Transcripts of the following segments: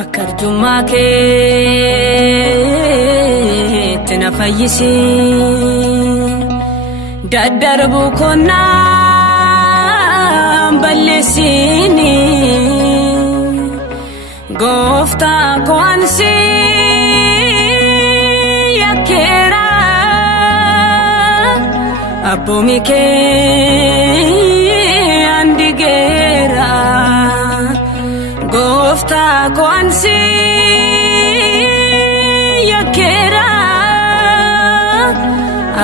Akarjumake tena fayyisi daddarbu konna ballesini gofta kwansi yakera apomike andigera gofta kwansi yakera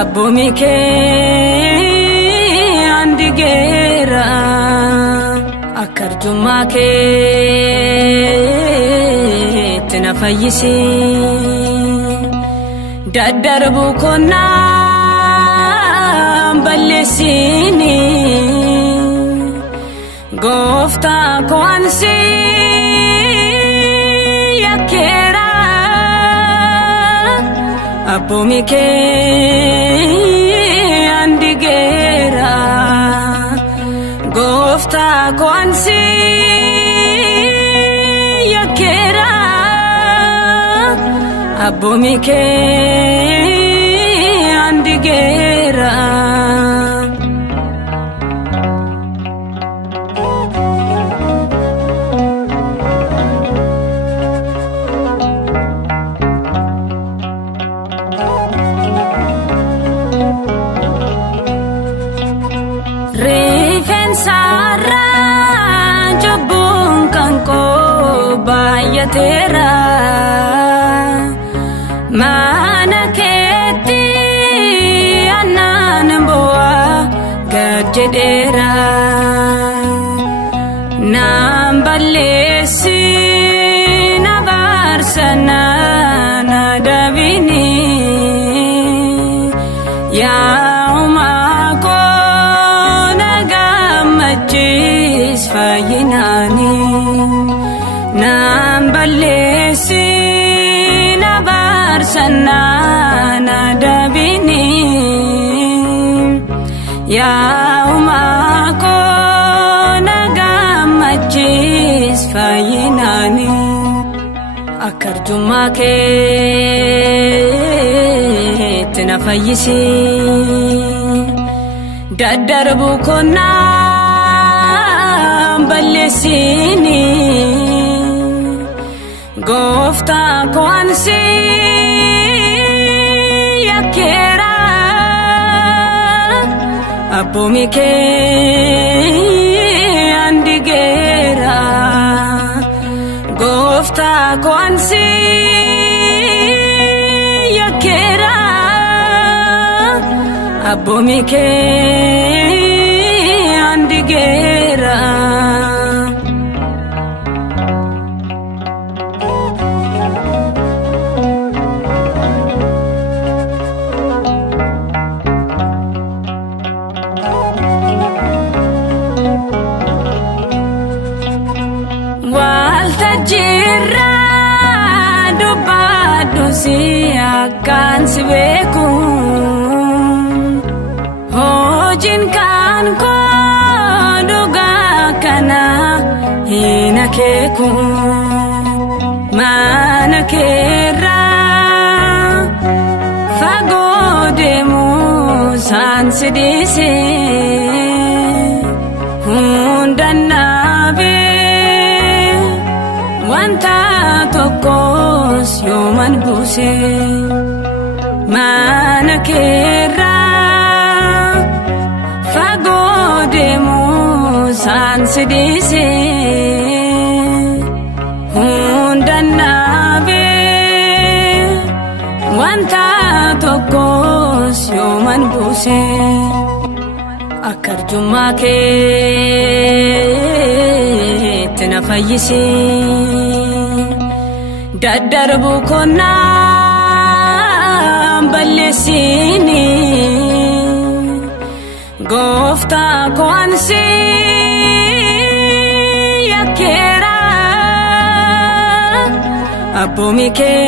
abomike andigera akarjumake tena fayyisi daddarbu konna ballesini gofta kwansi yakera apomike andigera gofta kwansi yakera apomike andigera Sara jobun kanko bayatera mana keti anan boa gajedera nambalesi nabarsana nadavini ya fayinani nambalesi nabarsana nadabini ya umako nagamachis fayinani akarjumake tena fayyisi daddarbu konna ballesini gofta kwansi yakera apomike andigera gofta kwansi yakera apomike andigera waltajira dubadu si akan sibeku hojin kan ko duga kana hinakeku manakera fagodemu sansidise hundanabe wanta tokos yoman buse manakera fagodemu sansidise wanta tokkos yooman buuse akarjummaa keetti na fayyisi daddarbu konnaan balleessini goofta koansi yakera abbomi kee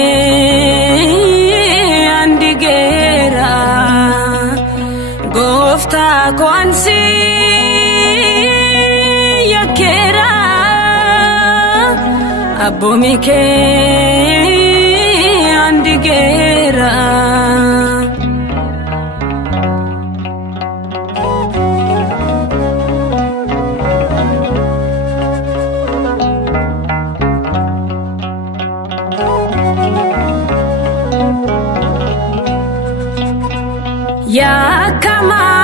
andigera goofta koansi yakera abbomi kee andigera ya kamadanu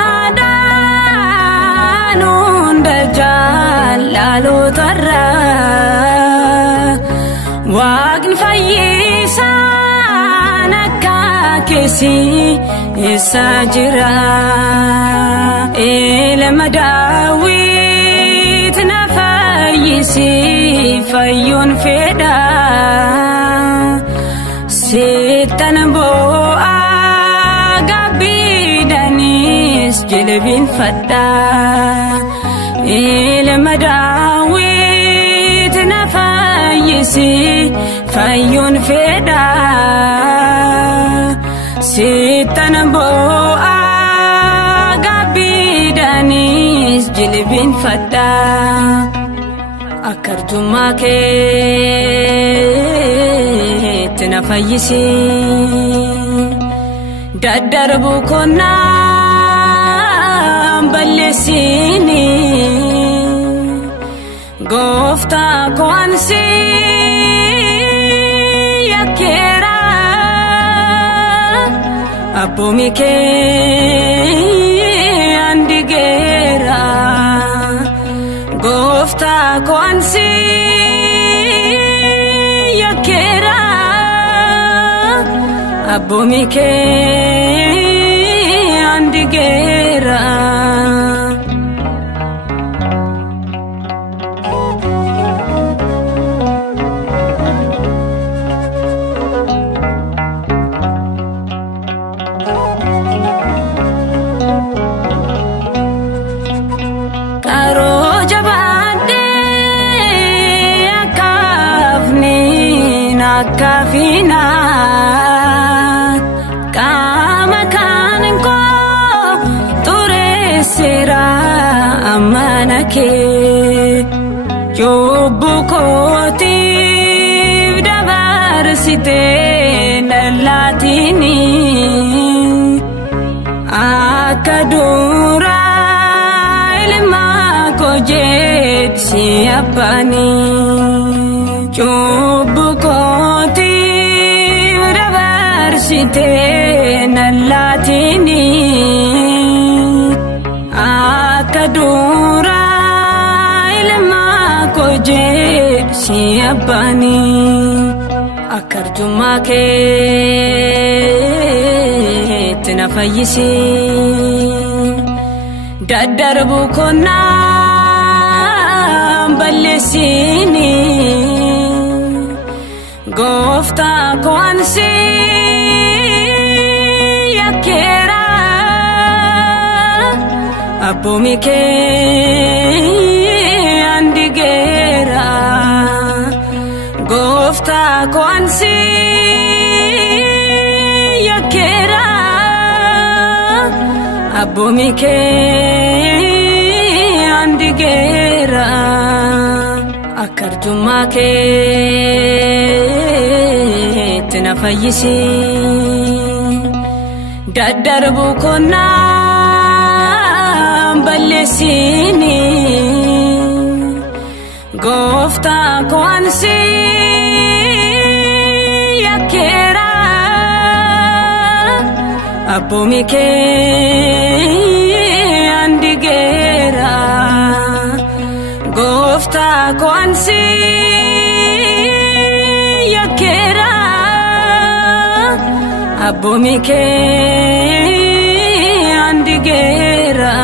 ndajalalu tarra waqin fayyisa nakakesi isajira ilmadawit nafayisi fayyun feda sitanbo جلبين فدا المداويت نفايسي فايون فدا ستنبو قبيدانيس جلبين فدا أكرتما كيت نفايسي دادربو كنا balleessini goofta koansi yakera abbomi kee andigera goofta koansi yakera abbomi kee andigera kafina kama kanko turesera amanake yobukoti dabarsite nalatini akadura ilma kojet siapani yobukoti dabarsite nalatini akadura ilma kojet siapani akarjummaa keetti na fayyisi daddarbu konnaan balleessini goofta koansi yakera abbomi kee andigera goofta koansi yakera abbomi kee andigera akarjummaa keetti na fayyisi daddarbu konnaan balleessini goofta koansi yakera abbomi kee andigera goofta koansi yakera Abomike andigera